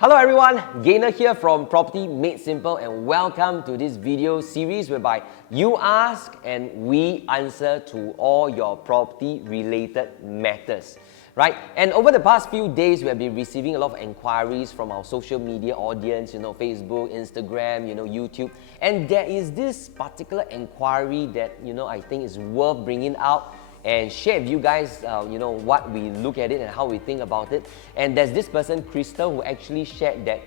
Hello everyone, Gainer here from Property Made Simple, and welcome to this video series whereby you ask and we answer to all your property related matters. Right? And over the past few days, we have been receiving a lot of inquiries from our social media audience, Facebook, Instagram, YouTube. And there is this particular inquiry that, I think is worth bringing out and share with you guys, what we look at it and how we think about it. And there's this person, Crystal, who actually shared that,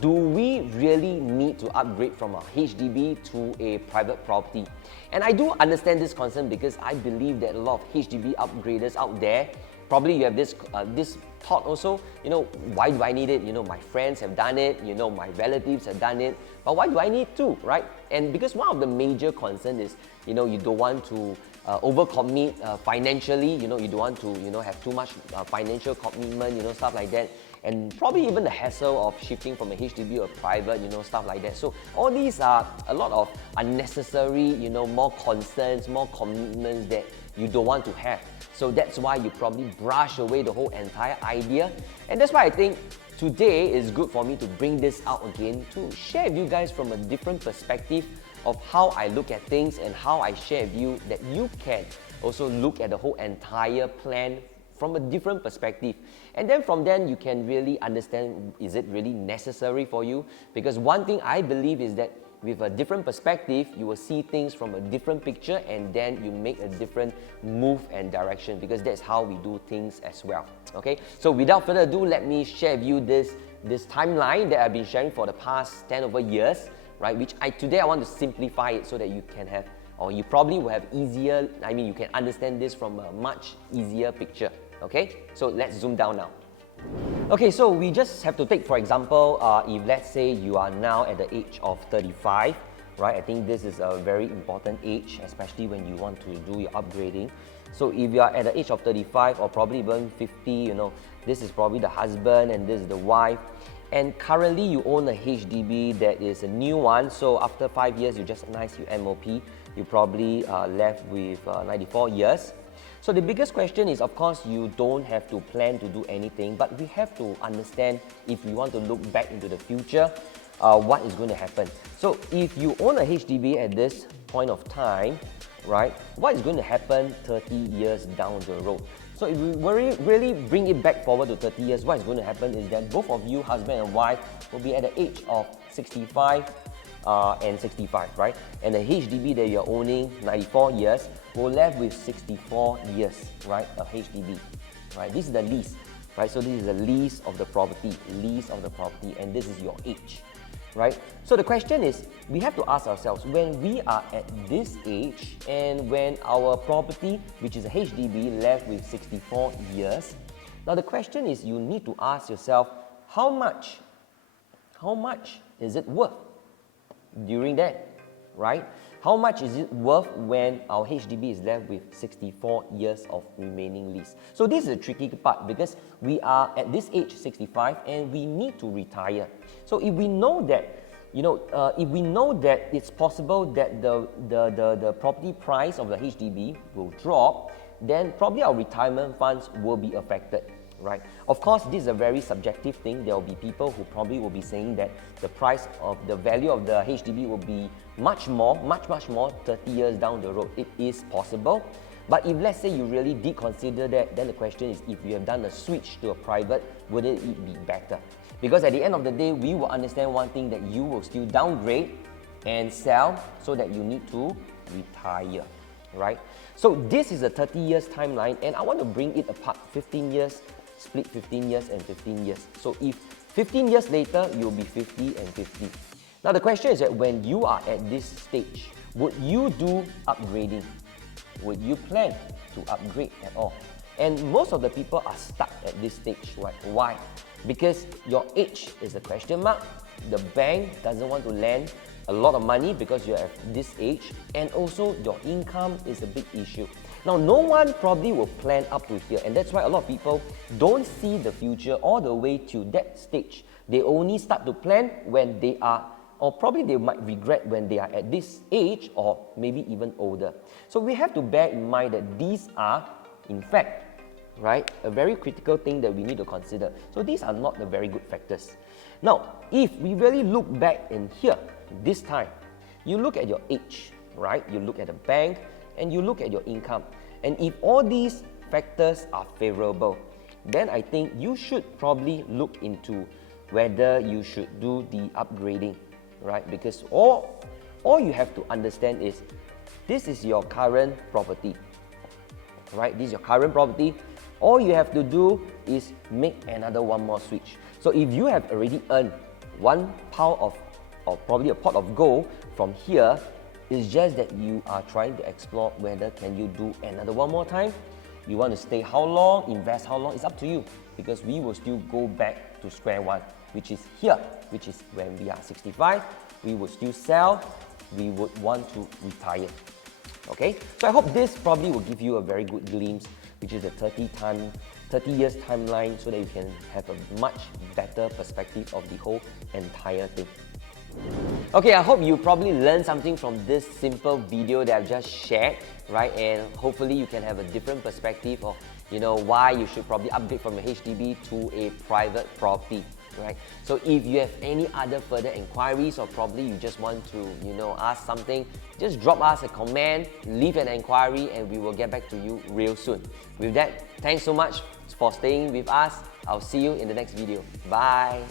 do we really need to upgrade from a HDB to a private property? And I do understand this concern because I believe that a lot of HDB upgraders out there, probably you have this thought also, why do I need it? My friends have done it, my relatives have done it, but why do I need to, right? And because one of the major concerns is, you don't want to overcommit financially, you don't want to, have too much financial commitment, stuff like that. And probably even the hassle of shifting from a HDB or a private, stuff like that. So all these are a lot of unnecessary, more concerns, more commitments that you don't want to have. So that's why you probably brush away the whole entire idea. And that's why I think today is good for me to bring this out again to share with you guys from a different perspective of how I look at things and how I share with you that you can also look at the whole entire plan from a different perspective. And then from then you can really understand, is it really necessary for you? Because one thing I believe is that with a different perspective, you will see things from a different picture and then you make a different move and direction, because that's how we do things as well. Okay, so without further ado, let me share with you this timeline that I've been sharing for the past 10 over years, right? Which today I want to simplify it so that you can have, or you probably will have easier, you can understand this from a much easier picture. Okay, so let's zoom down now. Okay, so we just have to take, for example, if let's say you are now at the age of 35, right? I think this is a very important age, especially when you want to do your upgrading. So if you are at the age of 35 or probably even 50, this is probably the husband and this is the wife. And currently you own a HDB that is a new one. So after 5 years, you just nice your MOP, you probably left with 94 years. So the biggest question is, of course, you don't have to plan to do anything, but we have to understand, if we want to look back into the future, what is going to happen. So if you own a HDB at this point of time, right, what is going to happen 30 years down the road? So if we really bring it back forward to 30 years, what is going to happen is that both of you, husband and wife, will be at the age of 65 and 65, right? And the HDB that you're owning, 94 years, will left with 64 years, right, of HDB, right? This is the lease, right? So this is the lease of the property, and this is your age, right? So the question is, we have to ask ourselves, when we are at this age and when our property, which is a HDB, left with 64 years, now the question is, you need to ask yourself, how much is it worth during that, right? How much is it worth when our HDB is left with 64 years of remaining lease? So this is a tricky part because we are at this age, 65, and we need to retire. So if we know that, it's possible that the property price of the HDB will drop, then probably our retirement funds will be affected. Right? Of course, this is a very subjective thing. There will be people who probably will be saying that the price of the value of the HDB will be much more 30 years down the road. It is possible. But if let's say you really did consider that, then the question is, if you have done a switch to a private, wouldn't it be better? Because at the end of the day, we will understand one thing, that you will still downgrade and sell so that you need to retire, right? So this is a 30 years timeline, and I want to bring it apart, 15 years, split 15 years and 15 years. So if 15 years later, you'll be 50 and 50. Now the question is that when you are at this stage, would you do upgrading? Would you plan to upgrade at all? And most of the people are stuck at this stage, right? Why? Because your age is a question mark. The bank doesn't want to lend a lot of money because you're at this age, and also your income is a big issue. Now, no one probably will plan up to here, and that's why a lot of people don't see the future all the way to that stage. They only start to plan when they are, or probably they might regret when they are at this age or maybe even older. So we have to bear in mind that these are, in fact, right? A very critical thing that we need to consider. So these are not the very good factors. Now, if we really look back in here, this time, you look at your age, right? You look at the bank and you look at your income. And if all these factors are favorable, then I think you should probably look into whether you should do the upgrading, right? Because all you have to understand is this is your current property, right? This is your current property. All you have to do is make another one more switch. So if you have already earned £1 of, or probably a pot of gold from here, it's just that you are trying to explore whether can you do another one more time. You want to stay how long, invest how long, it's up to you, because we will still go back to square one, which is here, which is when we are 65, we would still sell, we would want to retire. Okay, so I hope this probably will give you a very good glimpse, which is a 30 years timeline, so that you can have a much better perspective of the whole entire thing. Okay, I hope you probably learned something from this simple video that I've just shared, right? And hopefully you can have a different perspective of, why you should probably upgrade from a HDB to a private property, right? So if you have any other further inquiries, or probably you just want to, ask something, just drop us a comment, leave an inquiry, and we will get back to you real soon. With that, thanks so much for staying with us. I'll see you in the next video. Bye.